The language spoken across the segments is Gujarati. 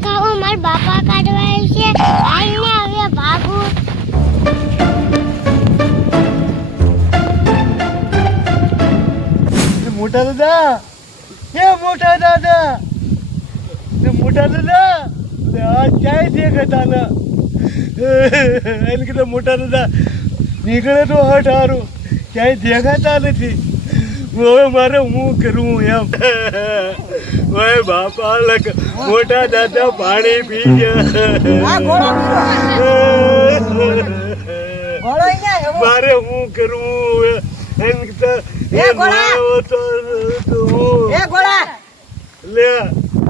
ખાવા મારા બાપા કાઢવા છે હવે ભાગું મોટા દાદા એ મોટા દાદા! ને મોટા દાદા! ને આ ક્યાંય દેખાતા ના એને કીધું મોટા દાદા નીકળે તો હટ હારું. ક્યાંય દેખાતા નથી. હવે મારે હું કરું એમ? ઓય બાપા લગ મોટા દાદા પાણી પી એવો. મારે હું કરું એમ કીધું એ ઘોડા! લાવો તો તો. હું એ ઘોડા લે.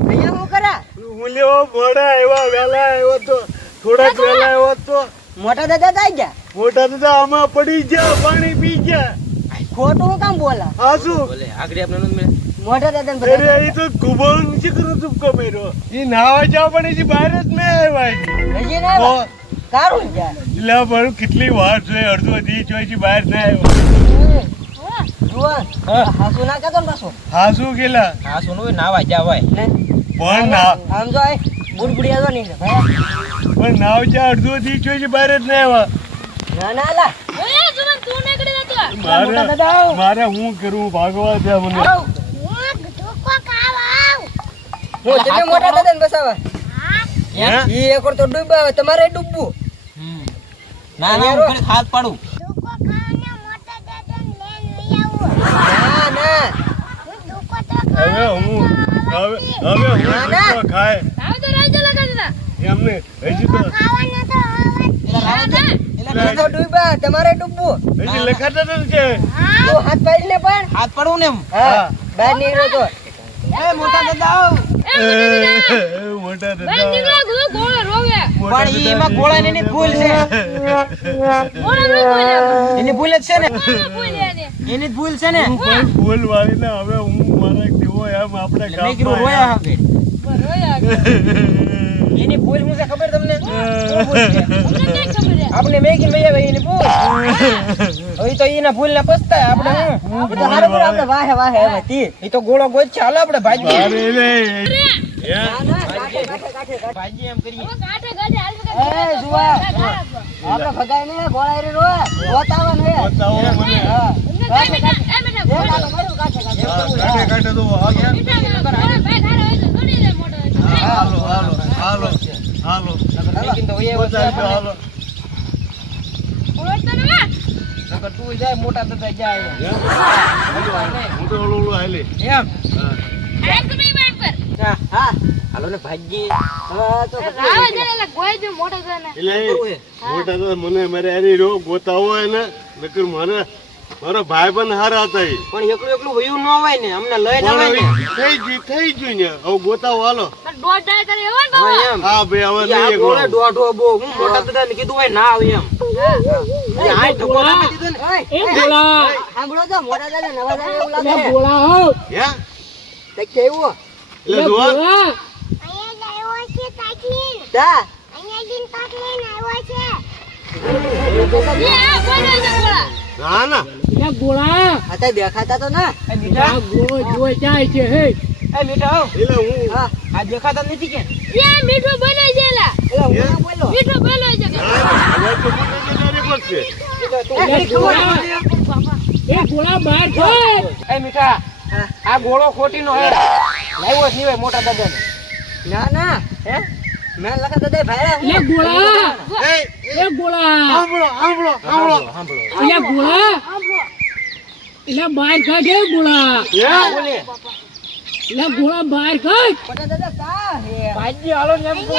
અહીંયા શું કરે? હું લેવો મોડા આવ્યા વેલા આવ્યો તો થોડાક આવ્યો તો. મોટા દાદા થઈ ગયા? મોટા દાદા આમાં પડી ગયા પાણી પી ગયા. ખોટું હું કામ બોલા? આ શું? મોટા દાદા ને અરે એ તો કુબંગ છે કરું તુપકો મેરો. એ નાવા જા પણ એ બહાર જ મેં આવ્યા હજી ના કારું ગયા? એટલે પણ કેટલી વાર જોઈ અડધો દી જોઈ છે બહાર ના આવ્યો. હાસુ ના કહેતો ને પાછું. હા શું કેલા હા સુનું નાવા જવાય ને? પણ ના. આમ જો આય બુડબુડી આવ્યો નહીં ભાઈ પણ નાવ જા અડધો દી જોઈ છે બહાર જ ના ના ના લા. મારે આવ. હું કરું? ભાગવા છે મને. હું ધોકો ખાવા આવ હું તમે મોટા દાદા ને બસાવા. હા. હે? ઈ એક તો ડૂબા તમારે ડૂબવું. ના ના હું હાથ પાડું. ના હું તો હવે હું હવે હવે એમને હજી તો ખાવાનો તો તમારે ડૂબવું. લખાતા કે? હાથ પાડીને પણ. હાથ પાડું ને એમ? હા બહાર નીકળો તો. એ મોટા દાદા મોટા દાદા. પણ એમાં ગોળા ની ભૂલ છે. એની ભૂલ જ છે ને? એની જ ભૂલ છે ને ભૂલ વાળી ને હવે હું મારા દેવો એમ આપણે મેં રોયા ગામમાં હવે એની ભૂલ શું ખબર તમને ભૂલ છે? આપણે મેગી મેયા ભાઈ એની ભૂલ હવે તો એના ભૂલ ને પસ્તાય આપણે હું આપણે વાહે વાહે તી એ તો ગોળો ગોજ છે હાલો આપણે ભાજી હે? ભાજી એમ કરીએ એ જુવા આપણે ભગાઈ ને ગોળાઈ બતાવો મને હા કાઠે કાઠે એ કાઠે માર્યું કાઠે કાઠે હા, કાઢે કાઢે તો હાલો હાલો હાલો હાલો હાલો હોય એવો છે હાલો નકર જાય મોટા દાદા જાય હે? હું તો ઓલું ઓલું હાલે એમ હા. હા હા હાલો ને તો મોટા મને મારે ગોતા હોય ને નકર મને મારો ભાઈ પણ હારા હતા એ. પણ એકલું એકલું વયું ન હોય ને અમને લઈ જવાય ને. થઈ ગયું થઈ ગયું ને. હવે ગોતાવો હાલો. ને એમ. હા ભાઈ હવે ઈ એક ગોળો. દોઢો બહુ. હું મોટા દાદા ને કીધું હોય ના આવે એમ. ઈ આ ધક્કો નાખી ને. એ સાંભળો તો મોટા દાદા નવા દાદા એવું લાગે. હે. તે કેવું? એટલે જુઓ અહીંયા આવ્યો છે તાકીન તા અહીંયા જીન પાક લઈને આવ્યો છે ના ના. આ તો દેખાતા તો ના. એ મીઠા? એ મીઠા એટલે હું હા. આ દેખાતા નથી કે? મીઠું બને છે લા. એટલે હું બોલો. મીઠું બોલો છે ના, હવે તો મોટા દાદાની પણ છે. એ મીઠા આ ગોળો ખોટી નો હે. લાવ્યો જ નહીં મોટા દાદા ના ના. હે? મેં લખા દાદા ભાઈ હું એ, એ, સાંભળો સાંભળો સાંભળો બોલે. મોટા દાદા કા હે. ભાજી હાલો ને એમ કહું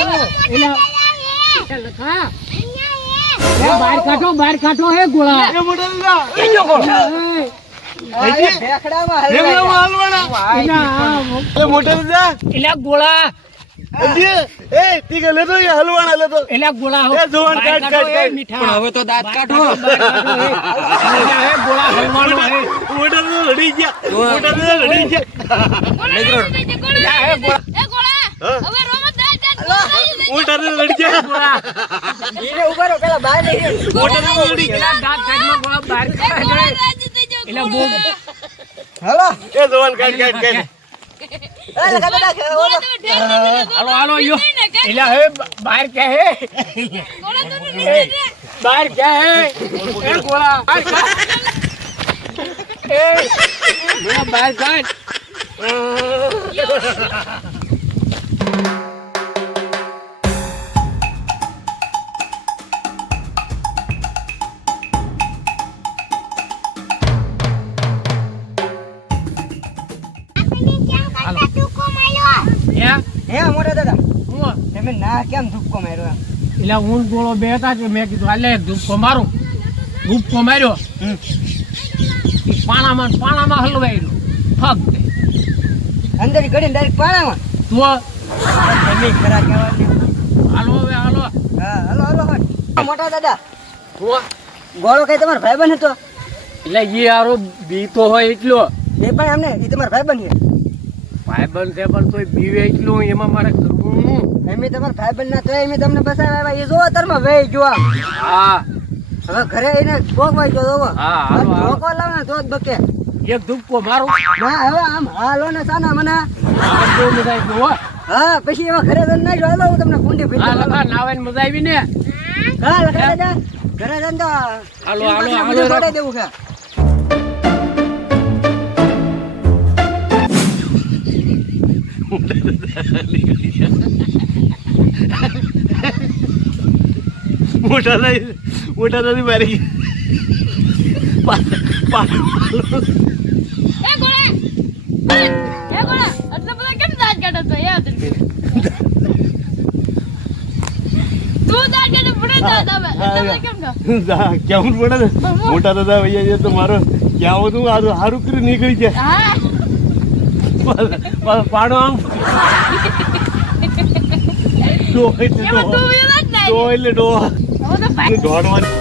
એ મોટા દાદા એ જો. ગોળો. એ રેવડામાં હાલવાના. એ મોટા દાદા ગોળા. હજી એ હલવાણા ગોળા હો- જોવાન. મીઠા. પણ હવે તો દાંત કાઢો એ. એ ગોળા હલવાનો, એ. મોટા તો ગયા મોટા તો લડી ગયા એ ગોળા. હા? મોટા તો લડી ગયા એને ઊભા રહો પેલા બહાર લઈ ગયો. મોટા લડી ગયા દાંત કાઢમાં ગોળા બહાર કાઢે. એટલે બહુ હાલો એ જોવાન કાઢ કાઢ કાઢ એ લખા દાદા કે ઓલો. હાલો હાલો યો એટલે હે બહાર કે હે. બહાર કે હે ગોળા. એ બહાર કાઢ હે હે મોટા દાદા. હું? તમે ના કેમ ધુક્કો માર્યો એમ? એટલે હું ગોળો બે હતા મેં કીધું હાલે ધૂપકો મારું. ધૂપકો માર્યો. પાણામાં પાણામાં અંદર ઘડી ડાયરેક્ટ પાણામાં? તો ખરા કહેવા હાલો હવે હાલો. હા હાલો હાલો મોટા દાદા. તો ગોળો કઈ તમારો ભાઈબંધ હતો? એટલે એ હારો બીતો હોય એટલો. એ પણ એમને એ તમારો ભાઈબંધ છે. ભાઈબંધ છે પણ તોય બીવે એટલું એમાં મારે કરવું? એમે તમારા ભાઈબંધ ના થાય એમ તમને બસાવ્યા એ જોવો તરમાં વેઈ જોવા હા. હવે ઘરે એને ભોગવાઈ જો જોવો હા, હાલો. લાવ ને તો જ બકે. એક ધૂપકો મારું. ના હવે આમ હાલો ને સાના મને. હો. પછી એવા ઘરે જઈને ના જોવા હું તમને કુંડી હા ભેટી લખા નાવાની મજા આવી ને હા? લખા ઘરે જઈને તો હાલો, હાલો, હાલો, દેવું છે. મોટા પડે મોટા દાદા ભૈયા તો મારો ક્યાં હતું સારું કર્યું નીકળી પા- પાડો આમ. ડો એટલે ડો ડો એટલે ડો દોડવાની.